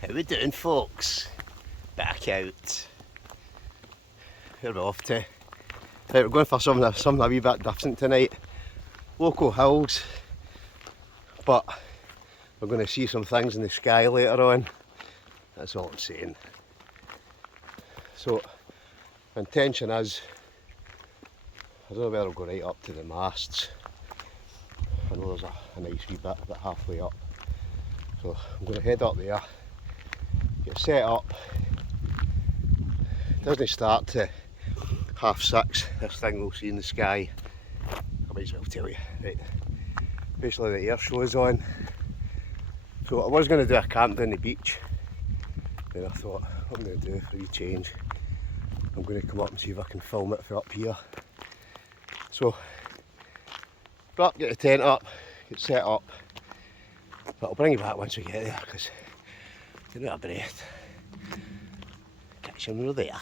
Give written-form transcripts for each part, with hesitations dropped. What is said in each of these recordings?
How we doing, folks? Back out. Where are we off to? Right, we're going for something a wee bit different tonight. Local hills, but we're going to see some things in the sky later on. That's all I'm saying. So, my intention is, I don't know whether I'll go right up to the masts. I know there's a nice wee bit about halfway up. So I'm going to head up there, get set up. It doesn't start till 6:30, this thing we'll see in the sky. I might as well tell you. Right. Basically the air show is on. So I was going to do a camp down the beach. Then I thought, what I'm going to do for a wee change, I'm going to come up and see if I can film it from up here. So, get the tent up, get set up. But I'll bring you back once we get there, because I'm out of breath. Catch you when we're there.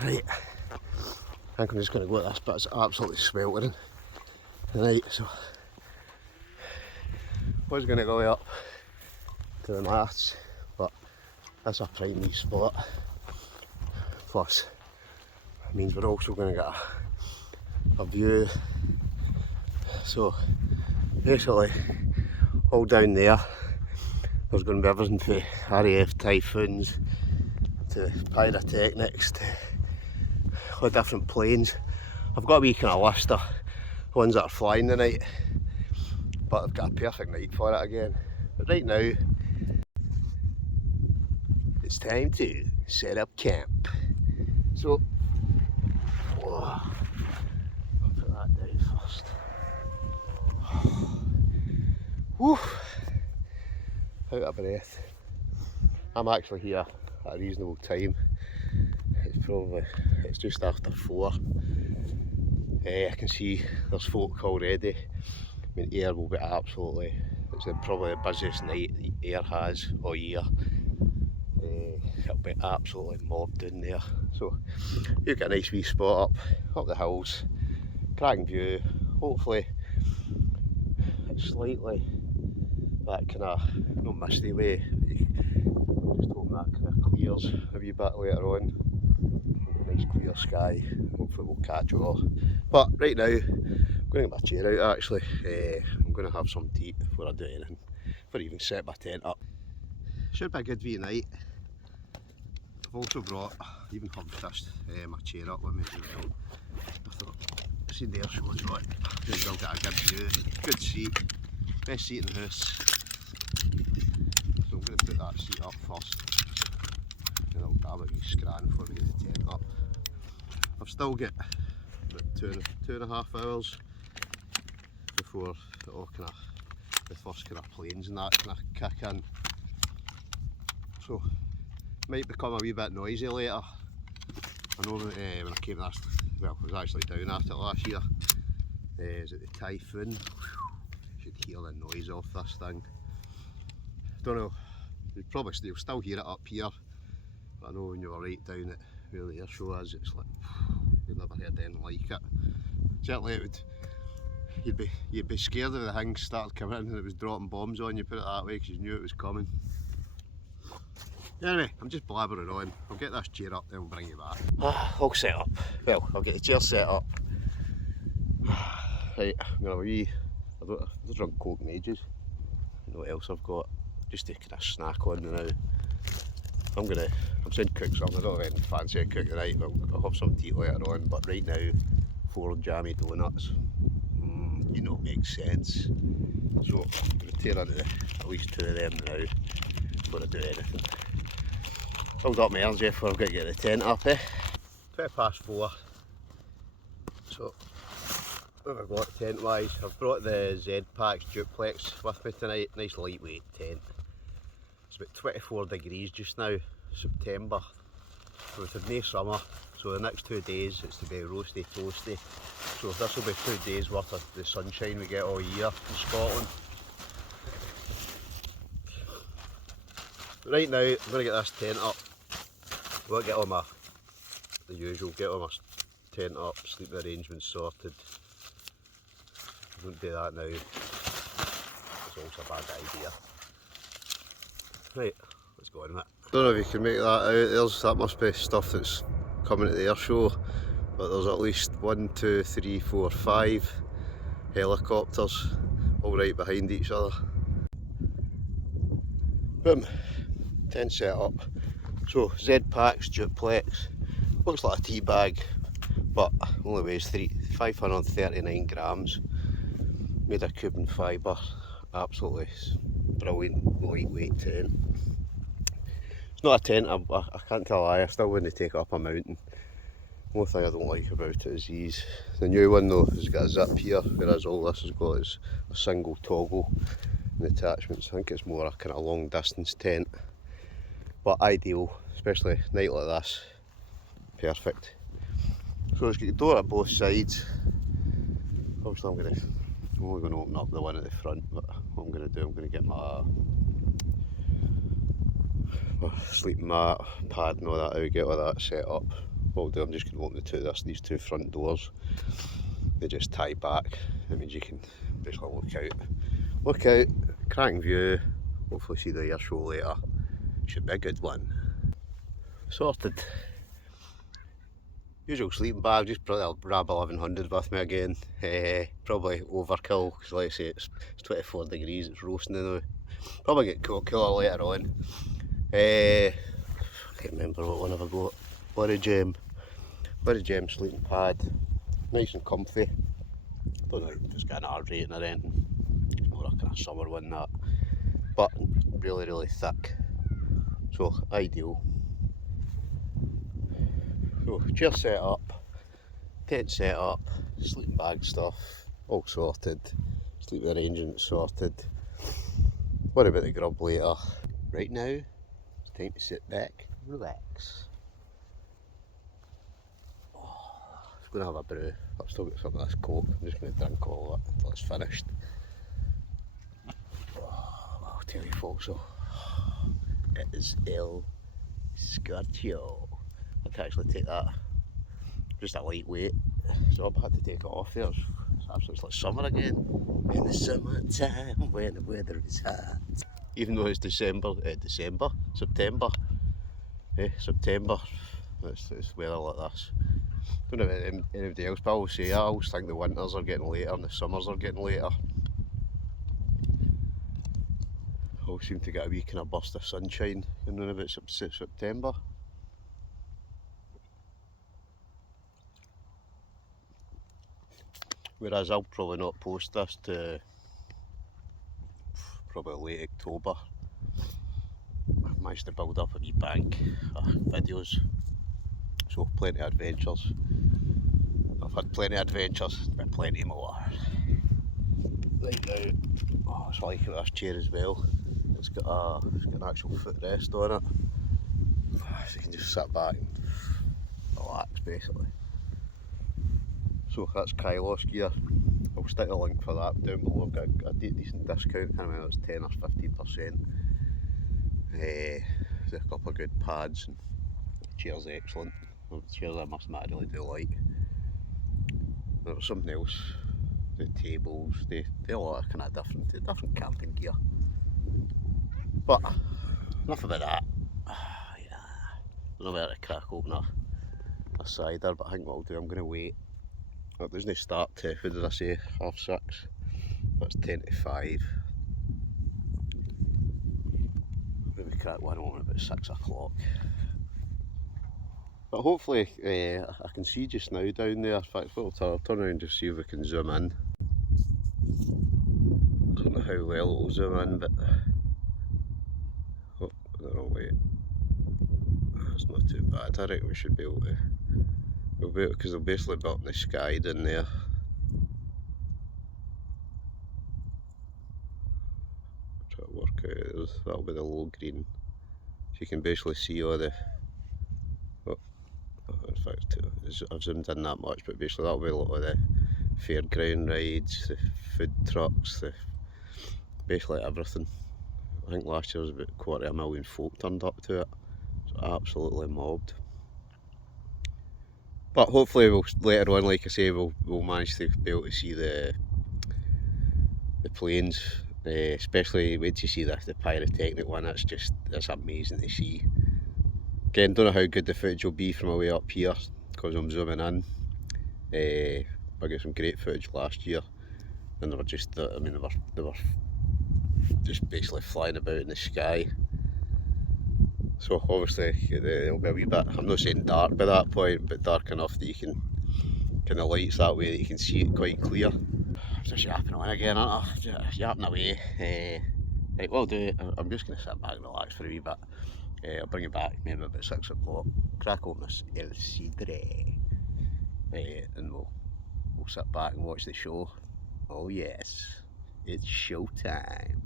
Right, I think I'm just going to go at this, but it's absolutely sweltering tonight, so I was going to go up to the masts, but that's a prime wee spot. Plus, it means we're also going to get a view. So, basically, all down there, there's going to be everything from RAF Typhoons to pyrotechnics to all different planes. I've got a wee kind of list of ones that are flying tonight, but I've got a perfect night for it again. But right now, it's time to set up camp. So, I'll put that down first. Whew, out of breath. I'm actually here at a reasonable time. It's just after 4. I can see there's folk already. I mean, air will be absolutely, it's probably the busiest night the air has all year. It'll be absolutely mobbed in there. So you've got a nice wee spot up the hills, cracking view. Hopefully it's slightly that kind of, not misty way, but just hope that kind of clears a wee bit later on. Nice clear sky, hopefully we'll catch it all. But right now, I'm going to get my chair out actually. I'm going to have some tea before I do anything, before I even set my tent up. Should be a good wee night. I've also brought, even fished my chair up with me as well. I thought, I've seen the air show as well. I'll get a good view, good seat, best seat in the house. So I'm going to put that seat up first, and I'll grab a wee scran before we get the tent up. I've still got about two and a half hours before the first kind of planes and that kind of kick in. So might become a wee bit noisy later. I know that when I came last, well, I was actually down at it last year. Is it the Typhoon? You should hear the noise off this thing. Don't know, you'll still hear it up here. But I know when you're right down at where the air show is, it's like, you've never heard anything like it. Certainly it would, you'd be scared if the thing started coming in and it was dropping bombs on you, put it that way, because you knew it was coming. Anyway, I'm just blabbering on. I'll get this chair up, then we'll bring you back. All set up. Well, I'll get the chair set up. Right, I'm going to have a wee, I've drunk Coke in ages. I don't know what else I've got, just to kind of snack on now. I'm saying cook something. I don't have anything fancy to cook tonight, but I'll have some tea later on. But right now, 4 jammy donuts. You know, it makes sense. So I'm going to tear into at least 2 of them now before I do anything. Filled up my energy before I've got to get the tent up. 4:20. So what have I got tent wise? I've brought the Zpacks Duplex with me tonight. Nice lightweight tent. It's about 24 degrees just now, September. So it's no summer, so the next 2 days it's to be roasty toasty. So this will be 2 days worth of the sunshine we get all year in Scotland. Right now I'm going to get this tent up. I want to get the usual, get all my tent up, sleeping arrangements sorted. I wouldn't do that now, it's also a bad idea. Right, let's go on with it. Don't know if you can make that out. That must be stuff that's coming to the air show. But there's at least 1, 2, 3, 4, 5 helicopters all right behind each other. Boom, tent set up. So Zpacks Duplex. Looks like a tea bag, but only weighs 539 grams. Made of Cuban fibre. Absolutely brilliant lightweight tent. It's not a tent, I can't tell a lie, I still wouldn't take it up a mountain. The only thing I don't like about it is these. The new one though has got a zip here, whereas all this has got is a single toggle and attachments. I think it's more a kind of long distance tent, but ideal, especially a night like this. Perfect. So it's got a door at both sides. Obviously I'm only going to open up the one at the front, but what I'm going to do, I'm going to get my sleeping mat, pad and all that out, get all that set up. What I'll do, I'm just going to open these two front doors. They just tie back. That means you can basically look out, cracking view, hopefully see the air show later. Should be a good one. Sorted. Usual sleeping bag, just probably I'll grab 1100 with me again. Probably overkill, because like I say it's 24 degrees, it's roasting now. Probably get cooler later on. I can't remember what one have I got. Very gem sleeping pad, nice and comfy. Don't know if it's got an R rating or anything. It's more a kind of summer one that, but really thick. So ideal. So chair set up, tent set up, sleeping bag stuff all sorted, sleeping arrangement sorted. Worry about the grub later. Right now, it's time to sit back, relax. I'm going to have a brew. I've still got some of this coke. I'm just going to drink all of it until it's finished. I'll tell you folks, so it is El Scorcho. I can actually take that, just a lightweight, so I've had to take it off there. It's absolutely like summer again. In the summertime when the weather is hot. Even though it's September, it's weather like this. Don't know about anybody else, but I always say, I always think the winters are getting later and the summers are getting later. I always seem to get a wee kind of burst of sunshine in around about September. Whereas I'll probably not post this to probably late October. I've managed to build up a wee bank of videos, so plenty of adventures. I've had plenty of adventures, but plenty more. Right now, oh, it's like this chair as well. It's got an actual footrest on it, so you can just sit back and relax basically. So that's Kylos gear. I'll stick a link for that down below. I've got a decent discount, I can't remember if it's 10 or 15%. There's a couple of good pads and the chair's excellent. The chairs I must admit I really do like. There's something else, the tables, they a lot of kind of different camping gear. But enough about that. Yeah. I don't know where to crack open a cider, but I think what I'll do, I'm going to wait. It doesn't start to, what did I say, 6:30? That's 10 to 5. Maybe crack one on about 6 o'clock. But hopefully I can see just now down there. In fact, I'll turn around to see if we can zoom in. I don't know how well it'll zoom in, but oh, I don't know, wait. That's not too bad. I reckon we should be able to. We'll be able, because they'll basically be up in the sky down there. Try to work out. That'll be the low green. So you can basically see all the. Oh, in fact, I've zoomed in that much, but basically that'll be a lot of the fairground rides, the food trucks, basically everything. I think last year was about 250,000 folk turned up to it. It's absolutely mobbed. But hopefully we'll later on, like I say, we'll manage to be able to see the planes Especially when you see the pyrotechnic one, it's amazing to see. Again, don't know how good the footage will be from away up here because I'm zooming in. I got some great footage last year, and they were just, I mean, they were just basically flying about in the sky. So obviously it'll be a wee bit, I'm not saying dark by that point, but dark enough that you can, kind of lights that way that you can see it quite clear. I'm just yapping on again, aren't I? Just yapping away. Right, what I'll do, I'm just going to sit back and relax for a wee bit. I'll bring you back maybe about 6 o'clock, crack open this El Cidre, and we'll sit back and watch the show. Oh yes, it's showtime.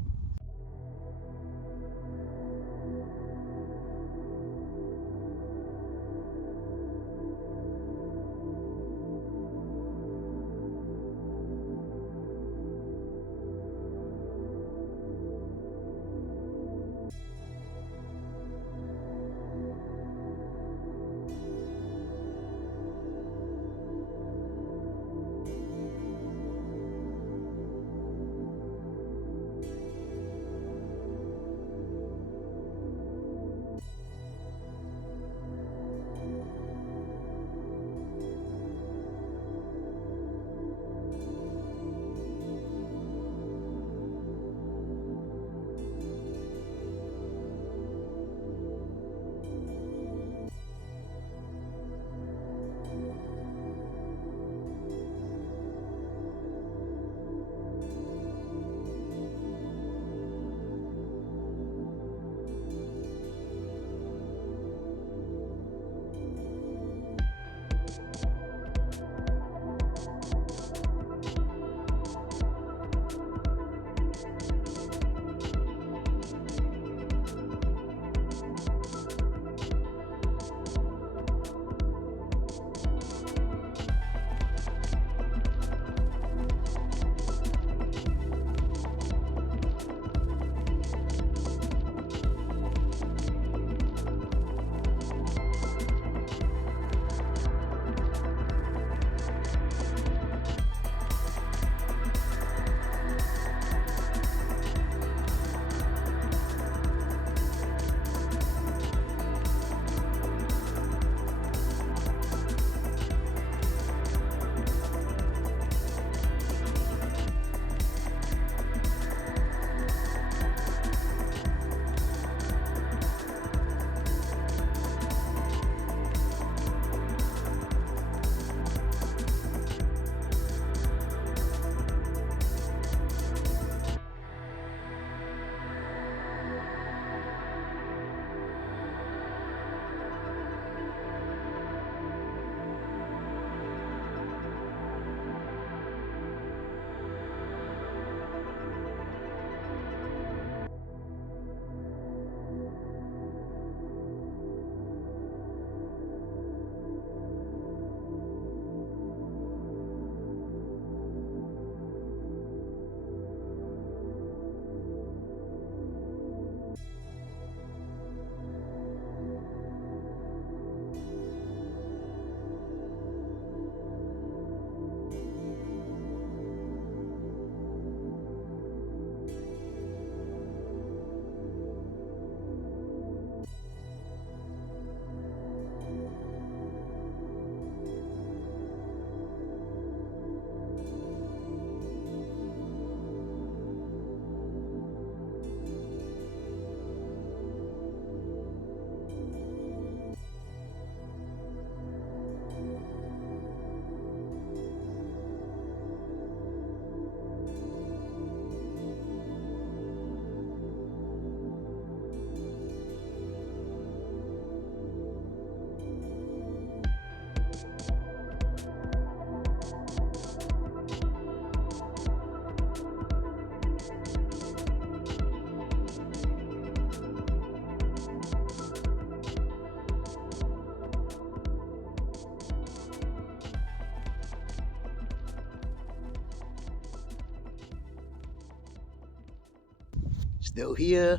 Still here.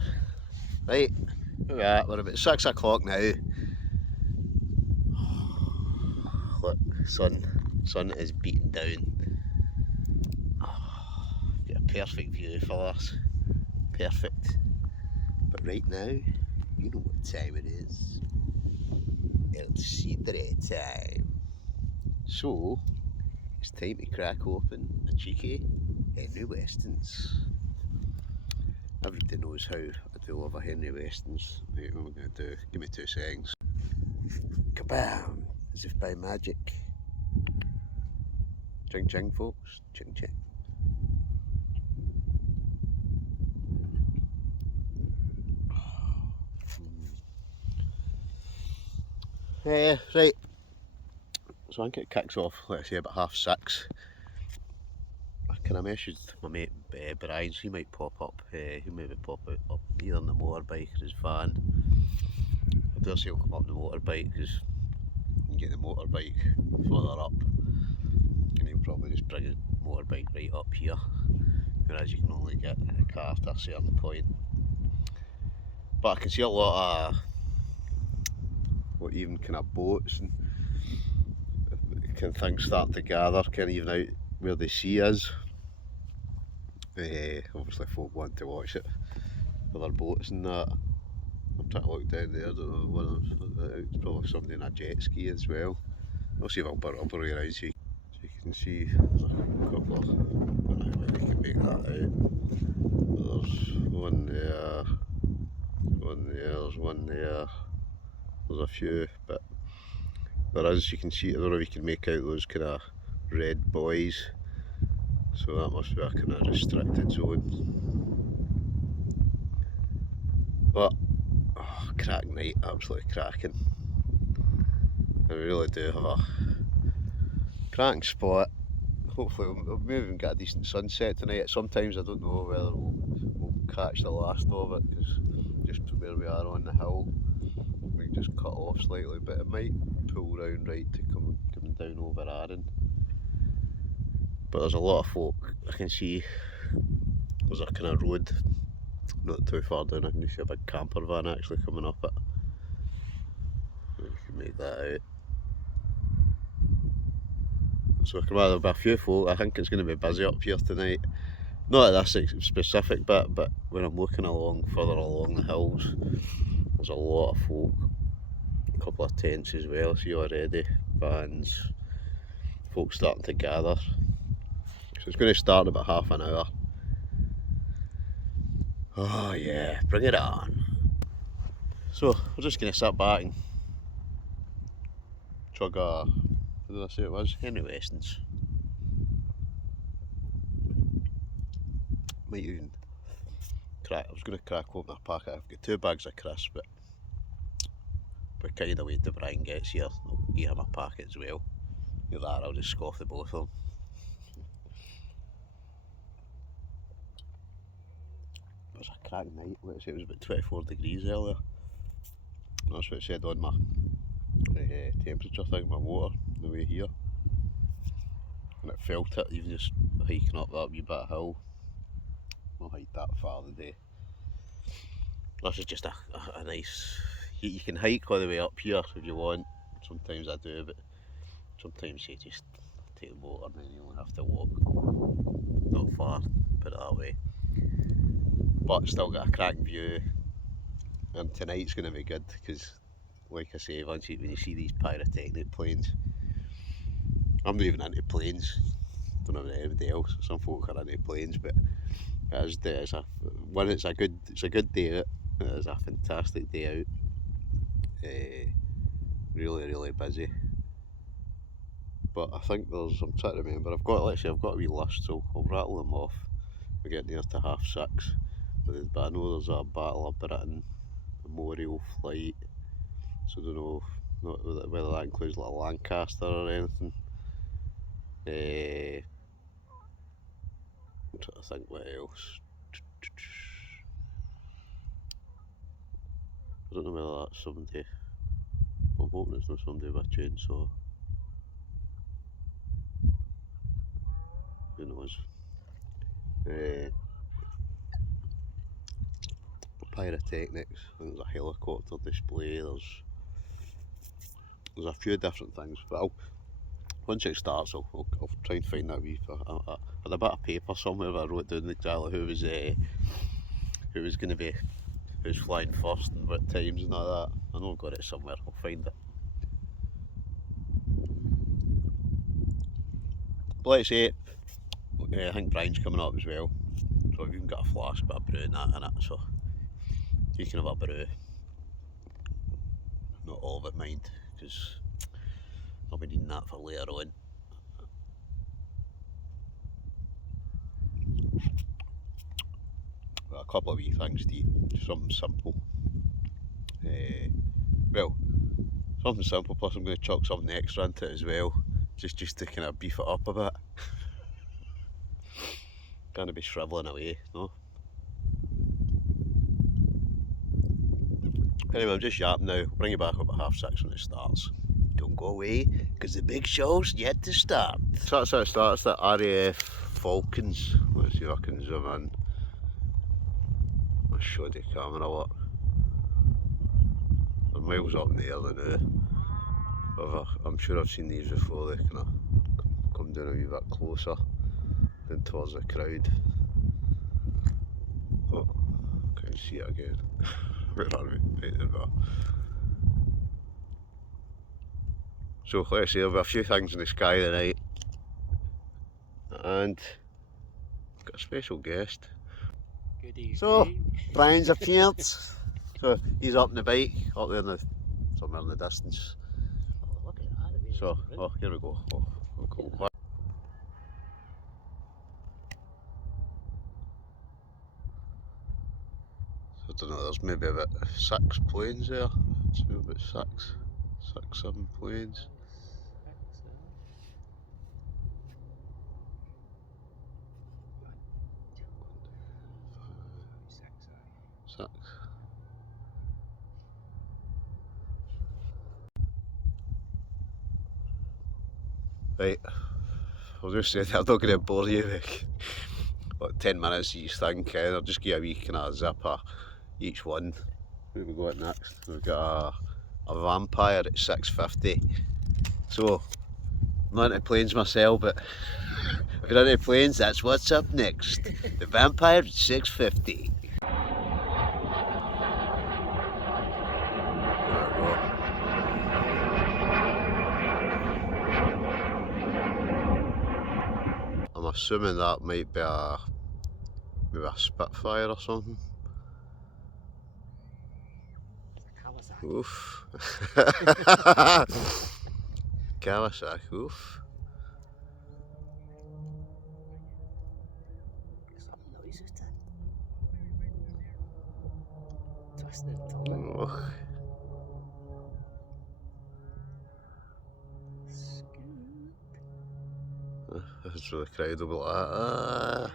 Right, look at that, we're about 6 o'clock now. Look, sun is beating down. Get a perfect view for this. Perfect. But right now, you know what time it is. El Sidre time. So, it's time to crack open a cheeky Henry Weston's. Everybody knows how I do love a Henry Weston's. Right, what am I going to do? Give me 2 seconds. Kabam! As if by magic. Ching ching, folks. Ching ching. Right. So I think it kicks off, let's say, about 6:30. Can I message my mate Brian? He might pop up. He maybe pop up either in the motorbike or his van. I dare say he'll come up in the motorbike because you can get the motorbike further up, and he'll probably just bring his motorbike right up here, whereas you can only get a car to a certain point. But I can see a lot of even kind of boats and kind of things start to gather, kind of even out where the sea is. Obviously folk want to watch it with their boats and that. I'm trying to look down there, I don't know whether it's probably somebody in a jet ski as well. I'll see if I'll bring around so you can see there's a couple of, I don't know if you can make that out. There's one there, there's one there, there's a few, but there is, you can see, I don't know if you can make out those kind of red buoys. So that must be a kind of restricted zone. But, oh, cracking night, absolutely cracking. And we really do have a cracking spot. Hopefully we'll maybe even get a decent sunset tonight. Sometimes I don't know whether we'll catch the last of it, because just where we are on the hill, we just cut off slightly, but it might pull round right to coming down over Arran. But there's a lot of folk. I can see there's a kind of road not too far down. I can see a big camper van actually coming up it. You can make that out. So there'll be a few folk. I think it's going to be busy up here tonight. Not at this specific bit, but when I'm looking further along the hills, there's a lot of folk. A couple of tents as well, see already. Vans. Folk starting to gather. So it's going to start in about half an hour. Oh yeah, bring it on. So we're just going to sit back and chug a, what did I say it was? Henry Weston's. Might even crack, I was going to crack open a packet. I've got 2 bags of crisps, but we're kind of wait till Brian gets here. I'll give him a packet as well. Either that, I'll just scoff the both of them. It was a cracking night. Let's say it was about 24 degrees earlier. That's what it said on my temperature thing, my motor, the way here. And it felt it, even just hiking up that wee bit of hill. Not hike that far today. This is just a nice, you can hike all the way up here if you want. Sometimes I do, but sometimes you just take the motor and then you only have to walk. Not far, put it that way. But still got a cracking view. And tonight's going to be good because, like I say, when you see these pyrotechnic planes, I'm not even into planes. Don't know about anybody else. Some folk are into planes, but it's a good day out. It is a fantastic day out. Really busy. But I think I'm trying to remember. I've got a wee list, so I'll rattle them off. We're getting near to 6:30. But I know there's a Battle of Britain memorial flight, so I don't know whether that includes like Lancaster or anything. I'm trying to think what else. I don't know whether that's somebody. I'm hoping it's not somebody with a chainsaw. Who knows? Pyrotechnics. I think there's a helicopter display. There's a few different things, but once it starts, I'll try and find that wee. I had a bit of paper somewhere where I wrote down exactly who was going to be, who's flying first and what times and all that. I know I've got it somewhere, I'll find it. But like I say, I think Brian's coming up as well, so I've even got a flask with a brew and that in it, so you can have a brew. Not all of it, mind, because I'll be needing that for later on. Got a couple of wee things to eat, something simple. Well, something simple, plus I'm going to chuck something extra into it as well, just to kind of beef it up a bit. Can't be shrivelling away, no? Anyway, I'm just yapping now. I'll bring you back up at 6:30 when it starts. Don't go away, because the big show's yet to start. So that's how it starts, the RAF Falcons. Let's see if I can zoom in. I'll show the camera what. They're miles up in the air now. However, I'm sure I've seen these before. They kind of come down a wee bit closer than towards the crowd. Oh, can't see it again. Where are we? Right there. So, like I say, there'll be a few things in the sky tonight, and got a special guest. Good evening. So, Brian's appeared. So he's up on the bike, up there in the, somewhere in the distance. Oh, look at that. So, oh, here we go. Oh, we'll go back. I don't know, there's maybe about 6 planes there. It's maybe about 6, 7 planes. Six. Right, I'll just say that I'm not going to bore you with about 10 minutes each thing, I'll just give you a wee kind of zip of each one. Where we got next? We've got a Vampire at 650. So, I'm not into planes myself, but if you're into planes, that's what's up next. The Vampire at 650. I'm assuming that might be maybe a Spitfire or something. Oof. Kawasaki, oof. Some noises to twisting and turning. Oh. That's really crowd will be like that. Ah.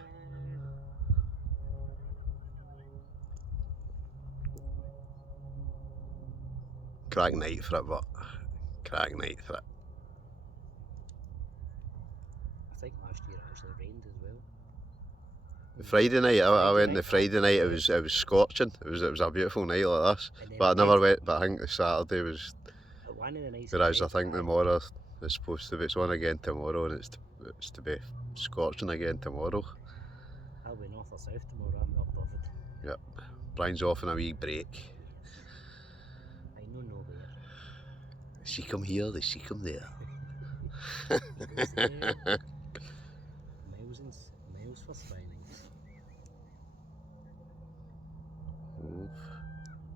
Crack night for it, but crack night for it. I think last year it actually rained as well. Friday night, I went the Friday night. It was scorching. It was a beautiful night like this. But I never went. But I think the Saturday was. One of the nights. Whereas I think tomorrow is supposed to be. It's on again tomorrow, and it's to be scorching again tomorrow. I'll be north or south tomorrow. I'm not bothered. Yep. Brian's off on a wee break. I know nowhere. They see come here. They see come there. Miles for spinings. Oof.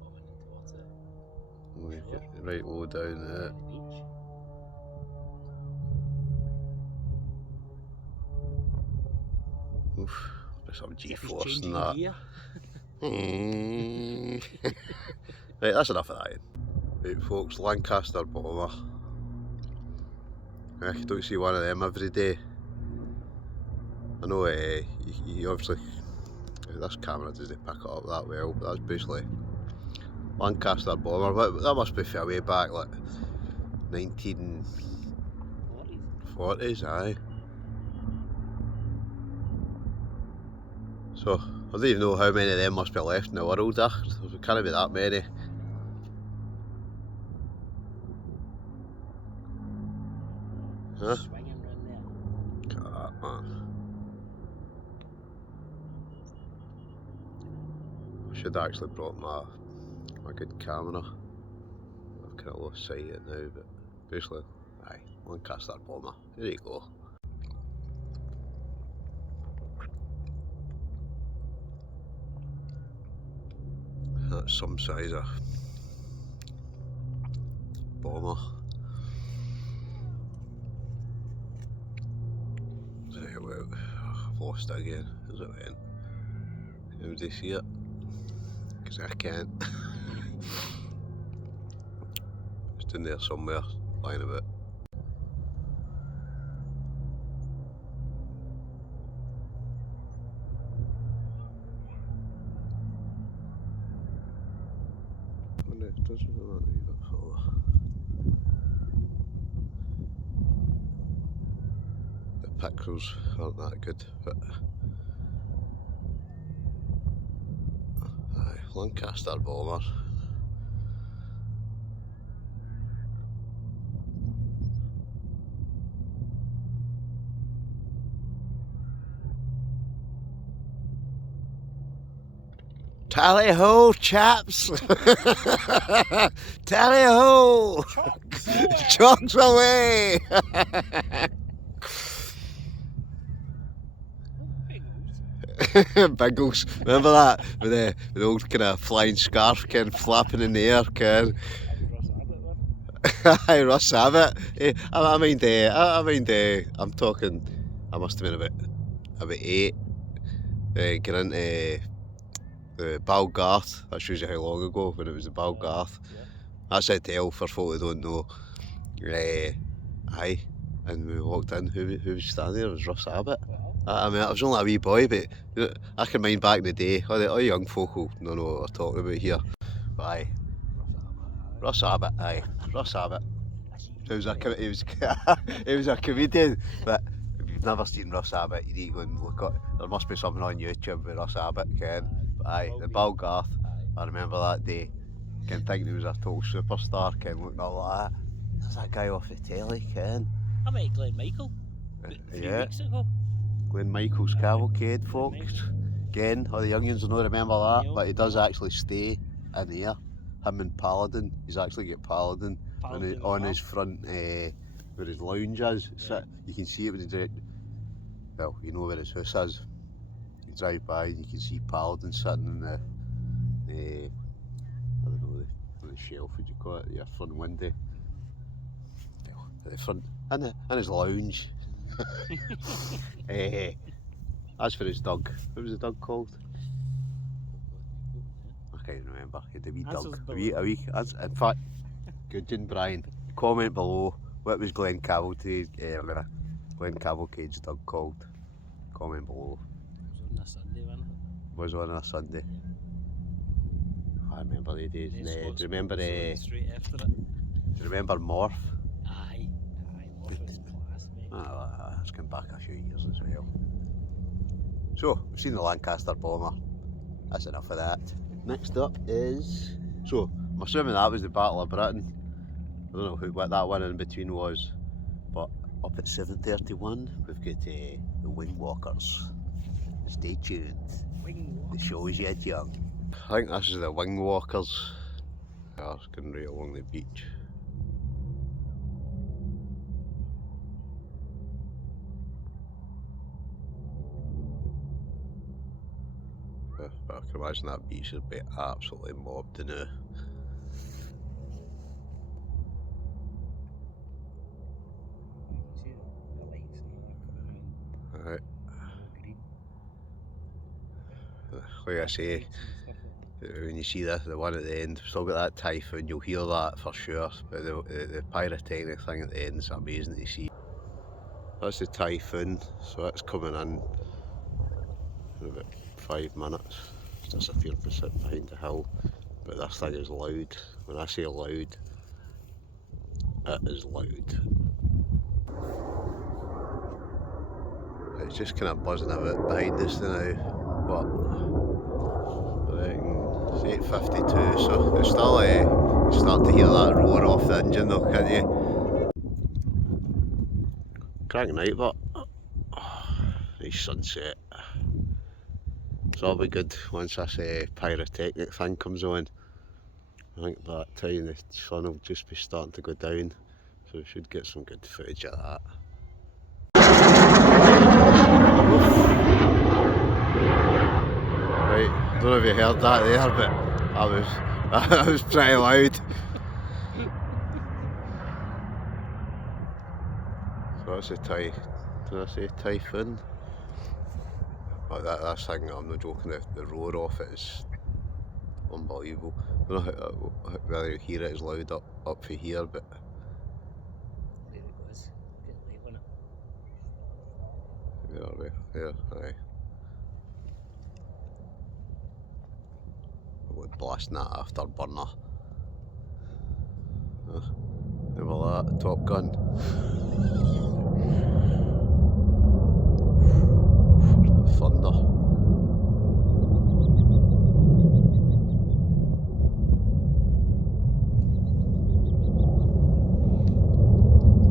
Bombing into water. We get right low down there. Oof. There's some G-force in that. Right, that's enough of that. Right, folks, Lancaster bomber. I don't see one of them every day. I know you obviously, this camera doesn't pick it up that well, but that's basically Lancaster bomber. But that must be for way back, like 1940s, aye. So I don't even know how many of them must be left in the world. There can't be that many. Huh? Swinging round there. Look at that, man. should actually brought my good camera. I've kind of lost sight of it now, but basically, aye, Lancaster bomber. There you go. That's some size of bomber. Right, well, I've lost it again. Is it then? Anybody see it? Because I can't. It's in there somewhere, lying about. The pixels aren't that good, but aye, Lancaster bomber. Tally ho, chaps! Tally ho! Chocks away! Biggles. Remember that? With the old kind of flying scarf kind of flapping in the air, kind. Aye, Russ Abbott. I mind, I'm talking, I must have been about 8. Get into the Balgarth. That shows you how long ago, when it was the Balgarth. Yeah. That's a tell for folk who don't know. Aye, and we walked in, who was standing there? It was Russ Abbott. I mean, I was only a wee boy, but you know, I can mind back in the day, all the young folk will not know what we're talking about here. But aye, Russ Abbott, aye, Russ Abbott. He was a comedian, but if you've never seen Russ Abbott, you need to go and look at. There must be something on YouTube with Russ Abbott, Ken. But aye, the Balgarth, I remember that day. Ken thinking he was a total superstar, Ken looking all like that. There's that guy off the telly, Ken. I met Glenn Michael 3 weeks ago. Glenn Michael's cavalcade, folks. Again, all the youngins will not remember that, but he does actually stay in here. Him and Paladin, he's actually got Paladin on his front, where his lounge is. Yeah. You can see it when you drive, well, you know where his house is. You drive by and you can see Paladin sitting in the I don't know, the shelf, would you call it, the front window. At the front, in his lounge. As for his dog, what was the dog called? I can't even remember. He had a wee dog. A wee, in fact, good Jim Brian, comment below what was Glenn Cavalcade's dog called. Comment below. It was on a Sunday, wasn't it? Was on a Sunday. I remember the days. Do you remember straight after it. Do you remember Morph? Aye, Morph was class, mate. That's going back a few years as well. So, we've seen the Lancaster bomber. That's enough of that. Next up is... So, I'm assuming that was the Battle of Britain. I don't know what that one in between was. But up at 7:31, we've got the Wing Walkers. Stay tuned. The show is yet young. I think this is the Wing Walkers. Yeah, it's going right along the beach. But I can imagine that beach would be absolutely mobbed now. Right. Like I say, when you see the one at the end, still got that Typhoon, you'll hear that for sure, but the pyrotechnic thing at the end is amazing to see. That's the Typhoon, so that's coming in about 5 minutes. It's disappeared behind the hill, but this thing is loud. When I say loud, it is loud. It's just kind of buzzing a bit behind us now, but it's 8:52, so it's still you start to hear that roar off the engine though, can't you? Cracking night, but nice sunset. So that'll be good once this pyrotechnic thing comes on. I think by that time the sun will just be starting to go down, so we should get some good footage of that. Right, I don't know if you heard that there, but that was pretty loud. So that's a did I say Typhoon? But that thing, I'm not joking, the roar off it is unbelievable. I don't know whether you hear it as loud up for here, but... There it goes. Get light on it. Where are we? There, aye. We're blasting that afterburner. Remember that? Top Gun. The thunder.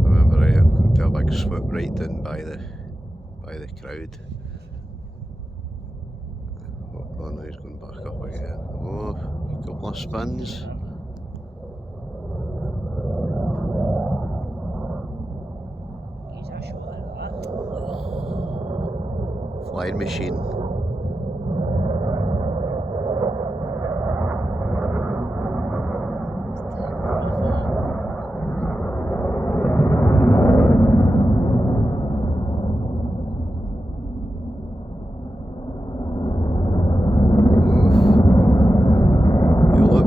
Remember, right, do a big swoop right down by the crowd. Oh no, he's going back up again. Oh, a couple of spins. He's a shot at that. Flying machine.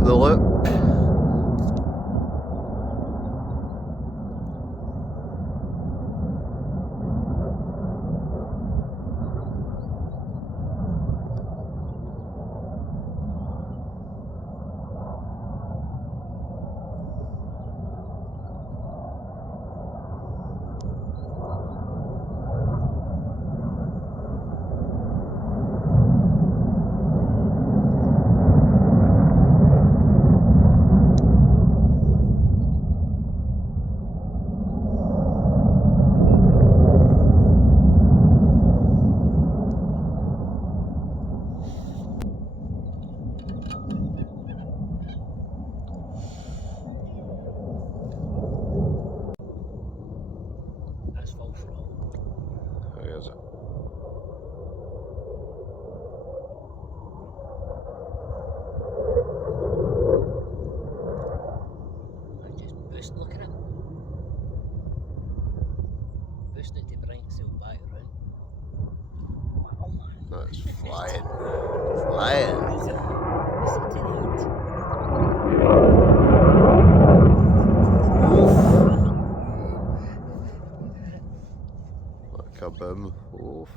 The loop. That's full throttle. How is it? And just boost, look at it. Boost it to bring itself back around. Wow, man. That's flying. Flying. Listen to that. Like a boom. Oof.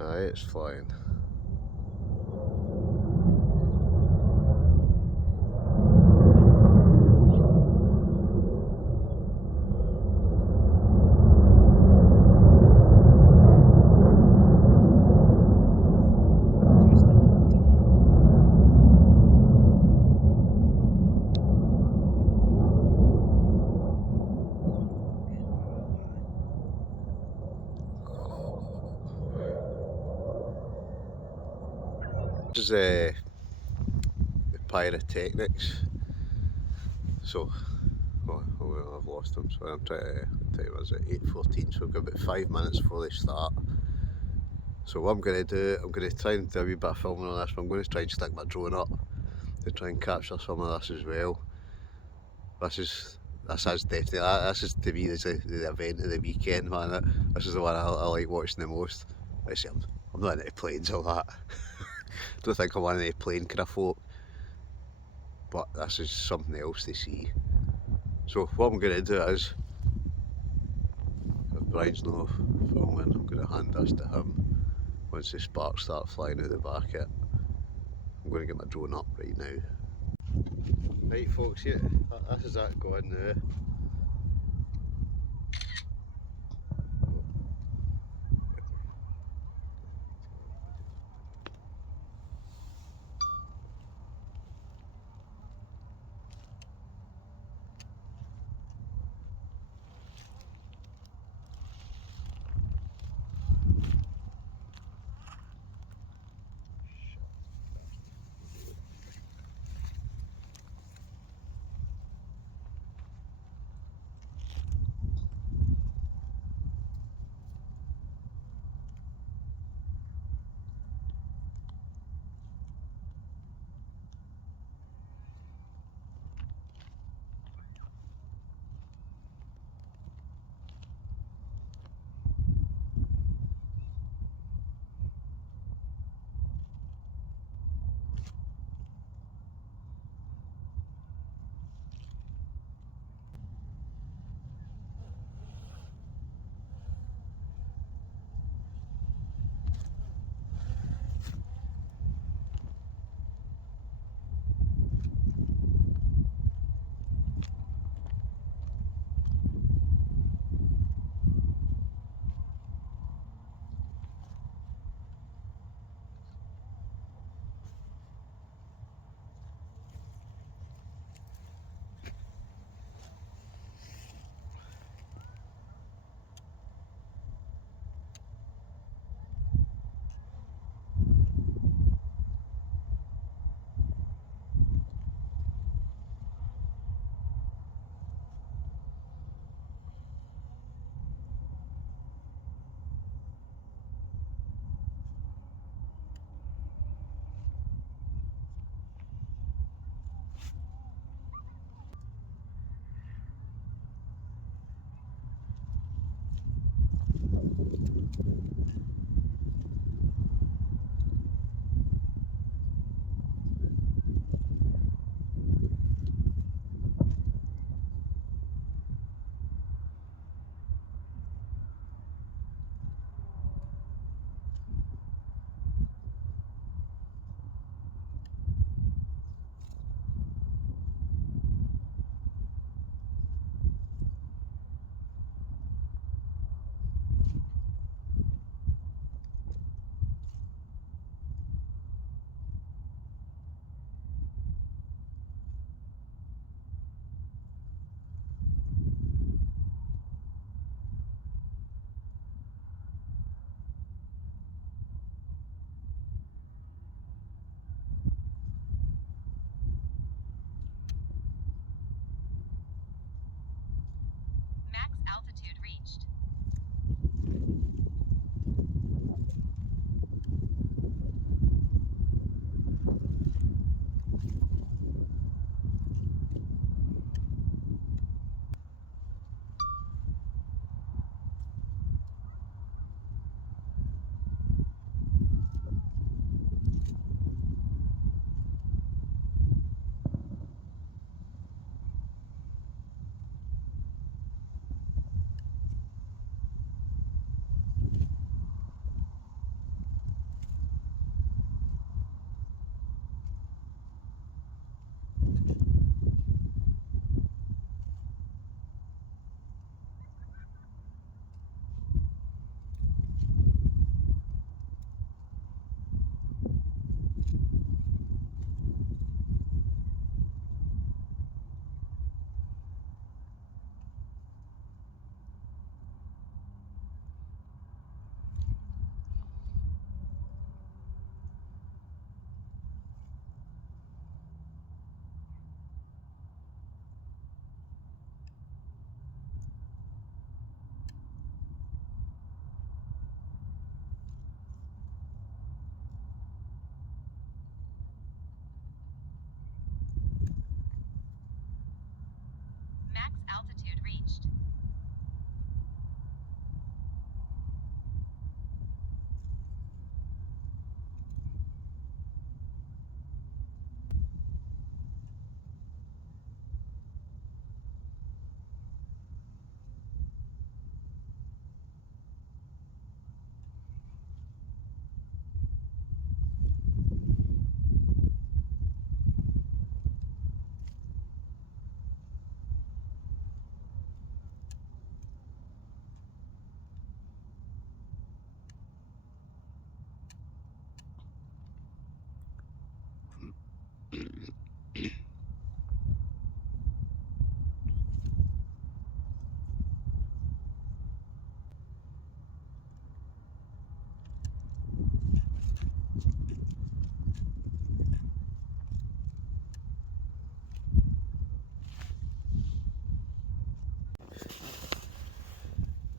Aye, it's flying. This is the pyrotechnics. So, oh, I've lost them. So I'm trying to tell you, was it 8:14? So we've got about 5 minutes before they start. So what I'm going to do, I'm going to try and do a wee bit of filming on this, but I'm going to try and stick my drone up to try and capture some of this as well. This is definitely, this is to me the event of the weekend, man. This is the one I like watching the most. Obviously, I'm not into planes or that. Don't think I'm one of the plane kind of folk, but this is something else to see. So what I'm going to do is, if Brian's not filming, I'm going to hand this to him. Once the sparks start flying out the back of it, I'm going to get my drone up right now. Right folks, yeah, this is that going now.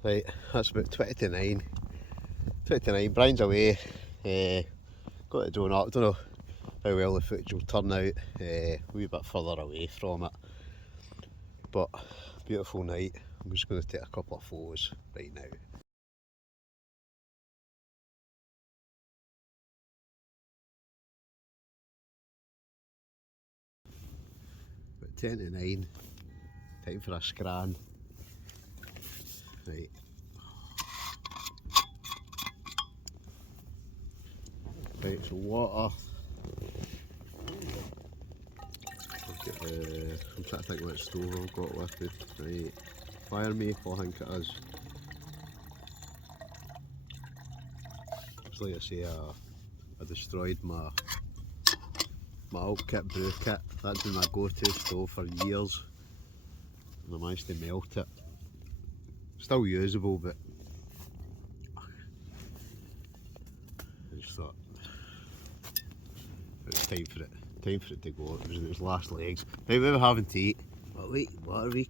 Right, that's about 20 to 9. 20 to 9, Brian's away. Got to do I don't know how well the footage will turn out. A wee bit further away from it. But beautiful night. I'm just going to take a couple of photos right now. About 10 to 9. Time for a scran. Right. Right, so water. I'm trying to think what stove I've got with me. Right. Fire maple, I think it is. It's like I say, I destroyed my old kit brew kit. That's been my go-to stove for years. And I managed to melt it. Still usable, but I just thought it was time for it. Time for it to go. It was in its last legs. Right, we were having to eat. But wait, what are we?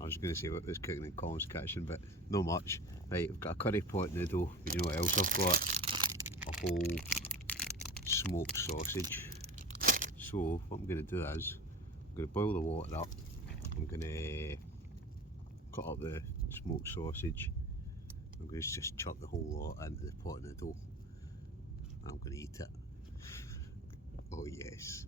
I was going to say what was cooking in Colin's kitchen, but not much. Right, we've got a curry pot noodle. You know what else I've got? A whole smoked sausage. So what I'm going to do is, I'm going to boil the water up. I'm going to cut up the smoked sausage. I'm going to just chuck the whole lot into the pot noodle. I'm going to eat it. Oh yes.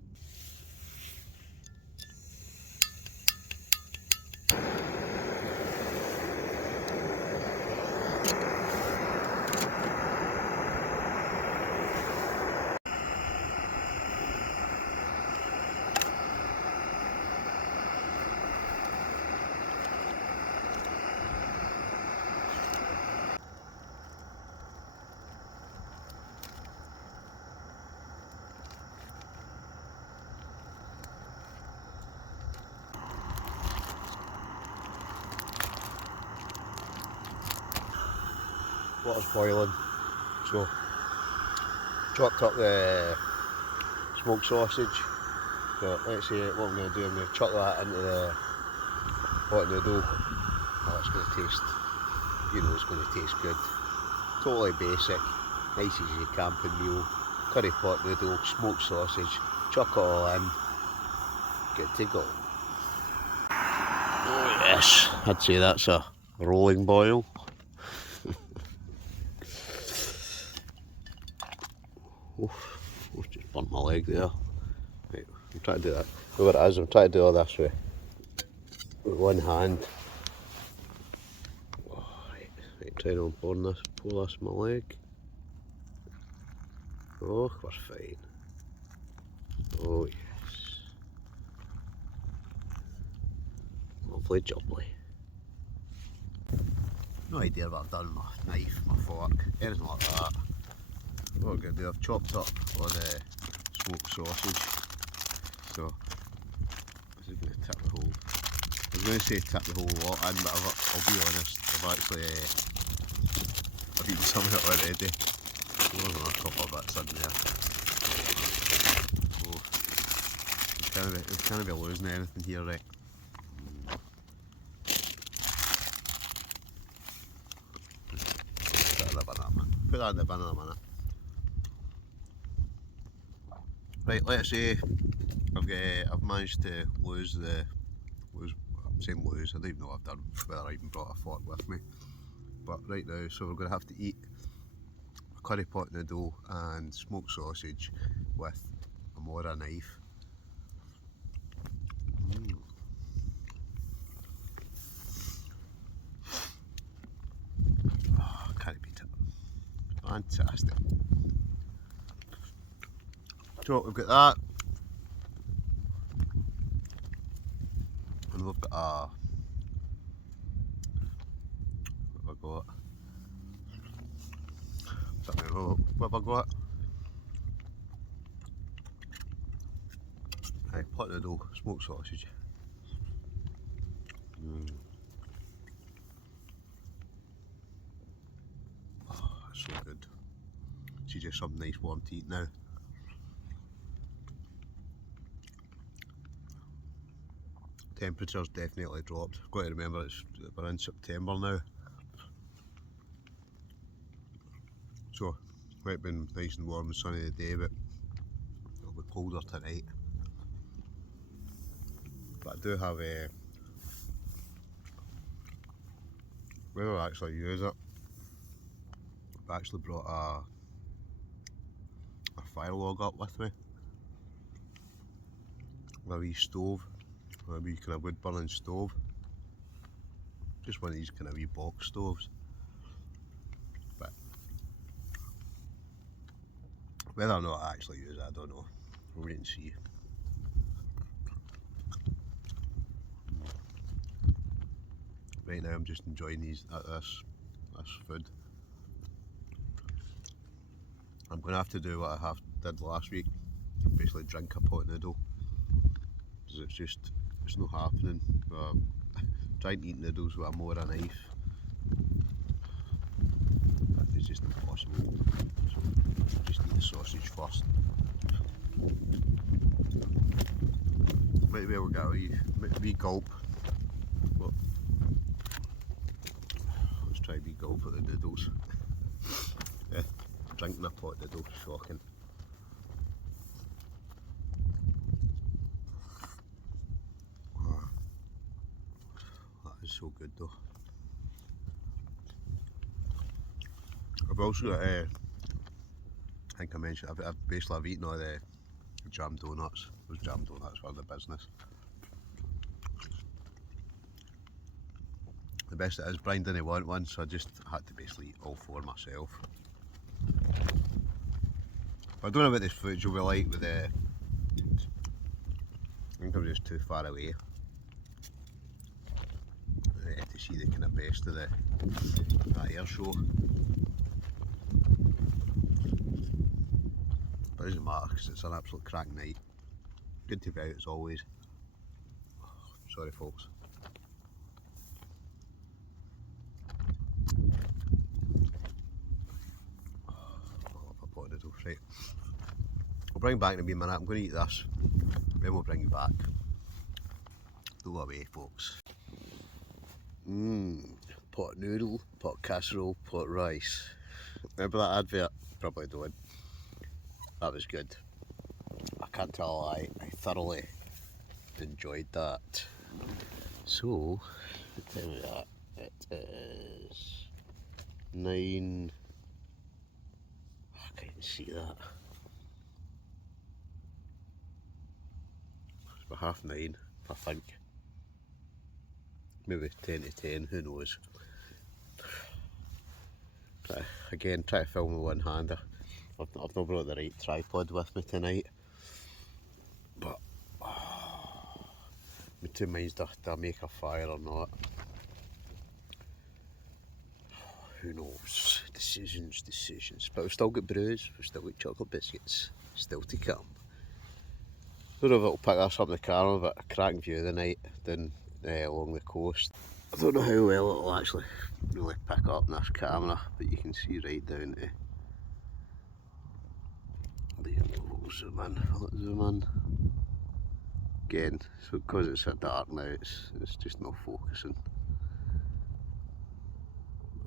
Water's boiling, so chopped up the smoked sausage. So let's see what I'm going to do. I'm going to chuck that into the pot noodle. Oh, it's going to taste, you know, it's going to taste good. Totally basic, nice easy camping meal. Curry pot noodle, smoked sausage, chuck it all in, good to go. Oh yes, I'd say that's a rolling boil. Just burnt my leg there. Right, I'm trying to do that. Whoever it is, I'm trying to do all this with one hand. Oh, right, trying to pull this my leg. Oh, we're fine. Oh yes. Lovely jubbly. No idea what I've done with my knife, my fork, anything like that. What I'm going to do, I've chopped up all the smoked sausage. So, this is going to tip the whole, I was going to say tip the whole lot in, but I'll be honest, I've eaten some of it already. There's another couple of bits in there. Oh, we can't be losing anything here, right? Put that in the bin in a minute. Right, let's say I've managed to I'm saying lose, I don't even know what I've done, whether I even brought a fork with me. But right now, so we're going to have to eat a curry pot noodle and smoked sausage with a Mora knife. Oh, can't beat it. Fantastic. So we've got that. And we've got what have I got? What have I got? Right, pot noodle, smoked sausage. Oh, that's so good. See, just something nice warm to eat now. Temperature's definitely dropped. I've got to remember we're in September now. so it might have been nice and warm and sunny today, but it'll be colder tonight. But I do have a whether I actually use it. I actually brought a fire log up with me. A wee stove, a wee kind of wood burning stove. Just one of these kind of wee box stoves. But whether or not I actually use it, I don't know. We'll wait and see. Right now I'm just enjoying this food. I'm going to have to do what I did last week, basically drink a pot noodle, because it's not happening. Trying to eat noodles with a more a knife, it's just impossible. So just eat the sausage first. Might be able to get a wee gulp, but let's try a wee gulp at the noodles. Yeah, drinking a pot noodle, shocking. Oh, that is so good though. I've also got, I think I mentioned, I've eaten all the jam donuts. Those jam donuts were the business. The best it is, Brian didn't want one, so I just had to basically eat all four myself. I don't know what this footage will be like with the... I think I'm just too far away to see the kind of best of that air show. But it doesn't matter because it's an absolute crack night. Good to be out as always. Sorry folks. Right. I'll bring you back in a wee minute. I'm going to eat this, then we'll bring you back. Don't go away folks. Pot noodle, pot casserole, pot rice. Remember that advert? Probably don't. That was good. I can't tell a lie, I thoroughly enjoyed that. So, tell me that. It is 9... I can't even see that. It's about 9:30, I think. Maybe 10 to 10, who knows. Again, try to film with one hand. I've not brought the right tripod with me tonight. But, my two minds, do I make a fire or not? Who knows? Decisions. But we've still got brews, we've still got chocolate biscuits, still to come. Don't know if it'll pick us up in the camera, but a cracking view of the night down along the coast. I don't know how well it'll actually really pick up in this camera, but you can see right down to there. We'll zoom in. Again, so because it's so dark now, it's just not focusing.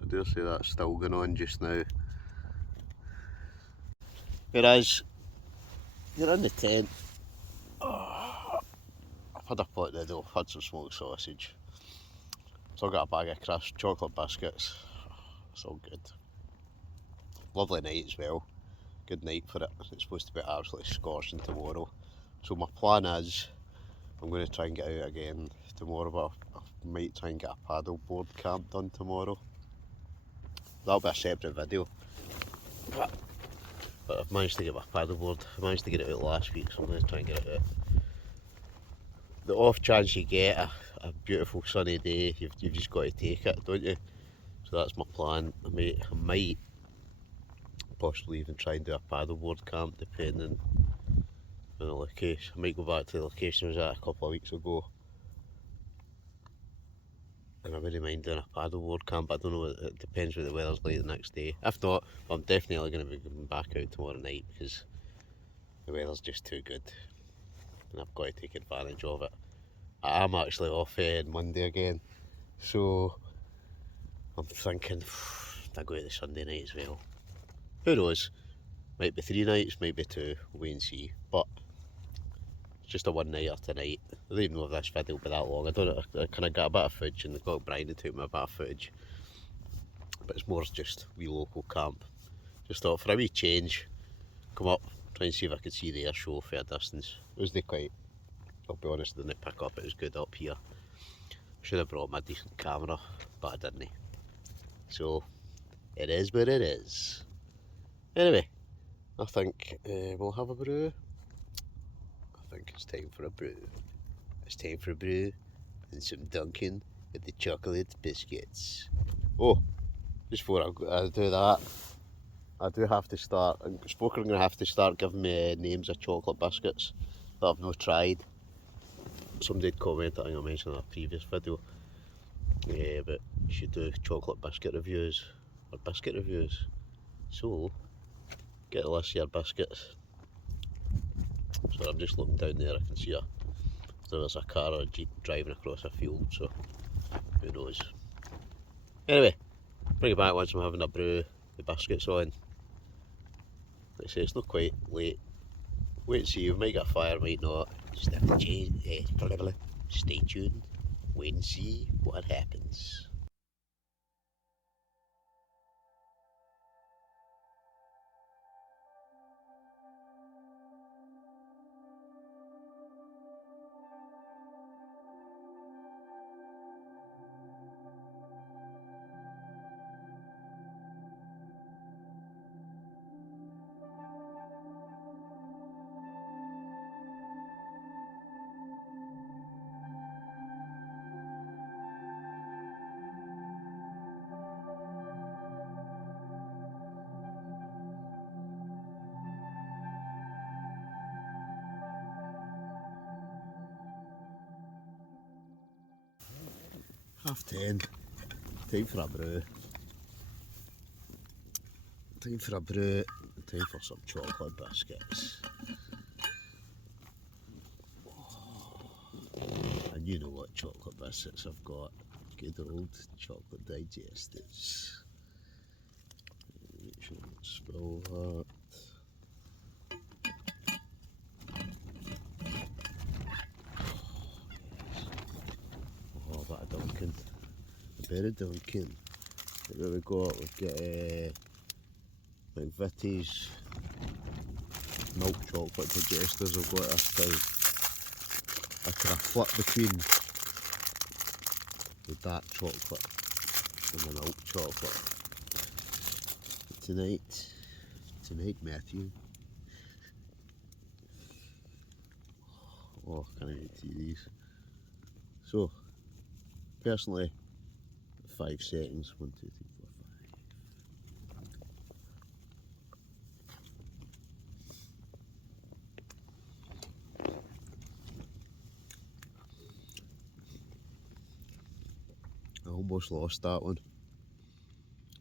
I dare say that's still going on just now. Whereas you're in the tent. I've had a pot noodle, I've had some smoked sausage. Still got a bag of crisps, chocolate biscuits. It's all good. Lovely night as well. Good night for it. It's supposed to be absolutely scorching tomorrow. So my plan is, I'm going to try and get out again tomorrow, but I might try and get a paddle board camp done tomorrow. That'll be a separate video. But I've managed to get my paddle board. I managed to get it out last week, so I'm going to try and get it out. The off chance you get a beautiful sunny day, you've just got to take it, don't you? So that's my plan. I might possibly even try and do a paddleboard camp depending on the location. I might go back to the location I was at a couple of weeks ago. And I wouldn't mind doing a paddleboard camp. I don't know, it depends what the weather's like the next day. If not, I'm definitely going to be going back out tomorrow night because the weather's just too good. And I've got to take advantage of it. I am actually off on Monday again, so I'm thinking I go out the Sunday night as well. Who knows? Might be 3 nights, might be 2, we'll wait and see. But it's just a one nighter tonight. I don't even know if this video will be that long. I kind of got a bit of footage and got Brian to take me a bit of footage. But it's more just wee local camp. Just thought for a wee change, come up, try and see if I could see the air show for a distance. It wasn't quite, I'll be honest, I didn't pick up, it was good up here. Should have brought my decent camera, but I didn't. So, it is what it is. Anyway, I think we'll have a brew. I think it's time for a brew. It's time for a brew and some Dunkin' with the chocolate biscuits. Oh, just before I do that, I do have to start, Spoker are going to have to start giving me names of chocolate biscuits that I've not tried. Somebody had commented, I think I mentioned in a previous video, but you should do chocolate biscuit reviews, or biscuit reviews. So, get a list of your biscuits. So I'm just looking down there, I can see there's a car or a jeep driving across a field, so who knows. Anyway, bring it back once I'm having a brew, the biscuits on. Like I say, it's not quite late. Wait and see, we might get a fire, might not. Just have to change, stay tuned, wait and see what happens. Half 10, time for a brew. Time for a brew, time for some chocolate biscuits. And you know what chocolate biscuits I've got. Good old chocolate digestives. Make sure I don't spill that. Oh, a bit of Dunkin'. A bit of Dunkin'. What we got? We've got McVitie's milk chocolate digestives. I've got this time. I kind of flip between the dark chocolate and the milk chocolate. Tonight, Matthew. Oh, I can't even see these. So, personally, 5 seconds. 1, 2, 3, 4, 5. I almost lost that one.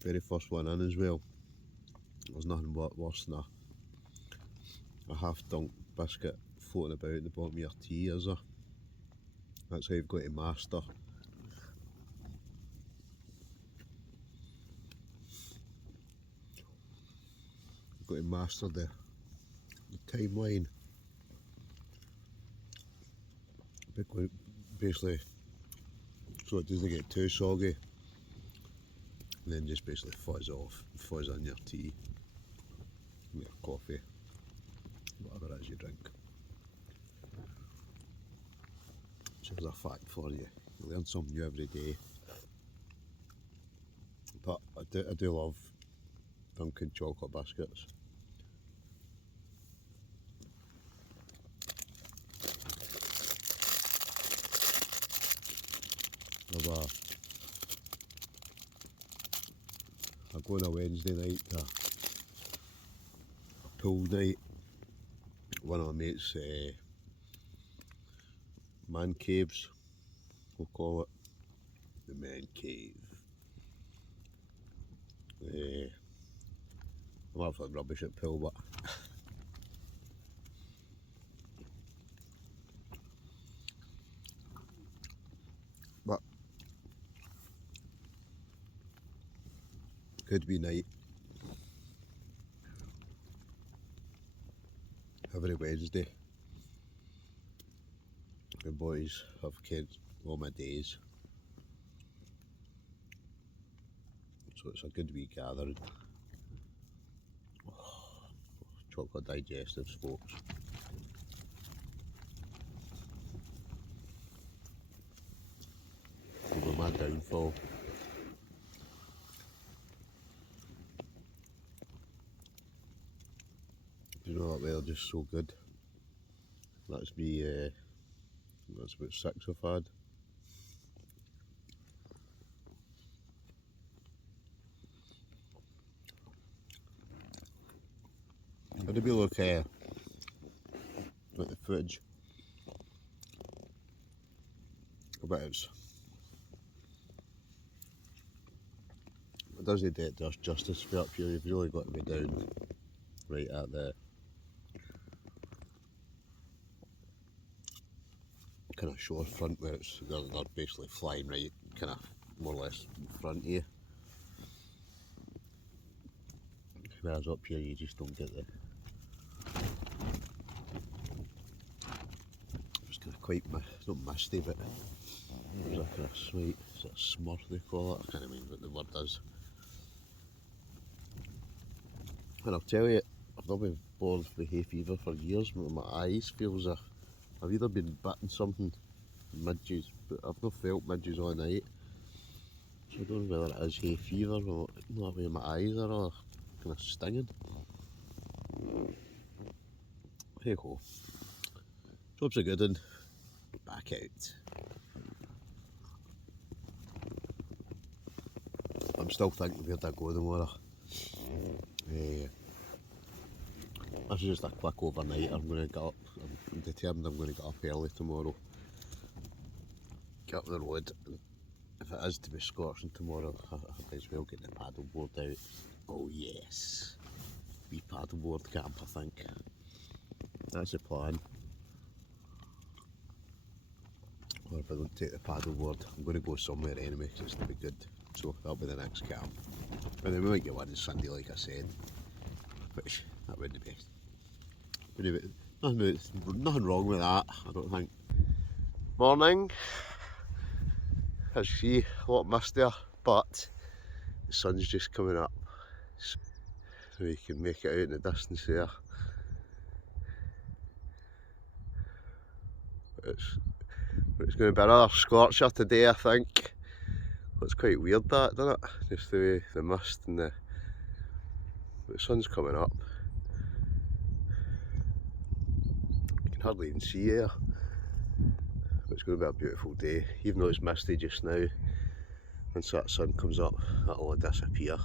Very first one in as well. There's nothing worse than a half-dunked biscuit floating about at the bottom of your tea, is there? That's how you've got to master. You've got to master the timeline. Basically, so it doesn't get too soggy. And then just basically fuzz off, fuzz in your tea, your coffee, whatever it is you drink. So there's a fact for you. You learn something new every day. But I do love Dunkin' chocolate biscuits. I go on a Wednesday night to a pool night. One of my mates' man caves, we'll call it. The man cave. I'm awfully rubbish at pool, but good wee night. every Wednesday. The boys have kids all my days, so it's a good wee gathering. Chocolate digestives, folks. Over my downfall. You know what, they're just so good. That's me, that's about 6 I've had. How do we look at the footage? But it doesn't do it justice for up here. You've really got to be down right at the kind of shore front where they're basically flying right kind of more or less in front of you. Whereas up here you just don't get the... It's kind of quite, not misty, but there's a kind of slight sort of smur they call it. I can't remember what the word is. And I'll tell you, I've not been bored with hay fever for years, but my eyes feels I've either been bitten something midges, but I've not felt midges all night. So I don't know whether it is hay fever or not, where my eyes are all kind of stinging. Hey ho. Job's a good one. Back out. I'm still thinking where to go tomorrow. This is just a quick overnight. I'm going to get up. I'm determined I'm going to get up early tomorrow. Get up the road. If it is to be scorching tomorrow, I might as well get the paddleboard out. Oh yes. Wee paddleboard camp, I think. That's the plan. Or if I don't take the paddleboard, I'm going to go somewhere anyway, because it's to be good. So that'll be the next camp. And then we might get one on Sunday, like I said. Which, that wouldn't be... Nothing wrong with that, I don't think. Morning. As you see, a lot mistier, but the sun's just coming up. So you can make it out in the distance there. It's going to be another scorcher today, I think. It's quite weird that, doesn't it? Just the way the mist and the sun's coming up. You can hardly even see air. But it's going to be a beautiful day, even though it's misty just now. Once that sun comes up, that'll all disappear.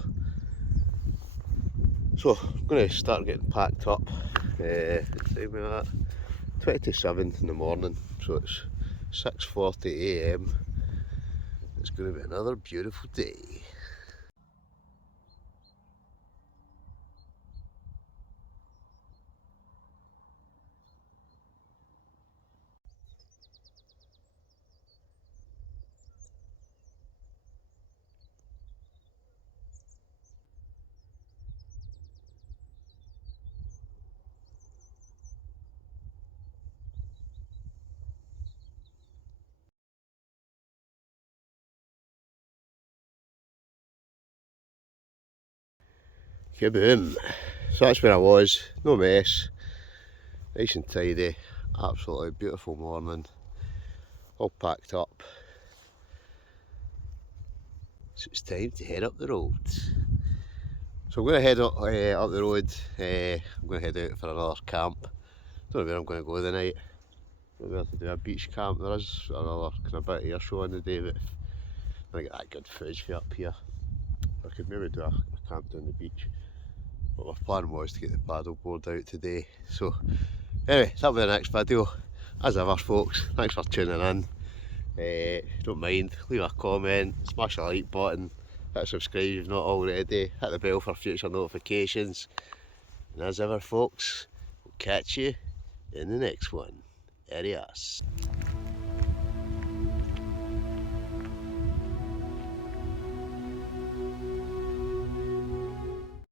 So I'm going to start getting packed up. Time at 20 to 7 in the morning, so it's 6:40 AM. It's going to be another beautiful day. Kaboom! So that's where I was, no mess, nice and tidy, absolutely beautiful morning, all packed up. So it's time to head up the road. So I'm going to head up the road, I'm going to head out for another camp. Don't know where I'm going to go tonight. Maybe I have to do a beach camp. There is another kind of bit of air show on the day, but I'm going to get that good footage for up here. I could maybe do a camp down the beach. But my plan was to get the paddleboard out today. So anyway, that'll be the next video. As ever folks, thanks for tuning in. Don't mind, leave a comment, smash the like button, hit subscribe if you've not already, hit the bell for future notifications. And as ever folks, we'll catch you in the next one. Adios.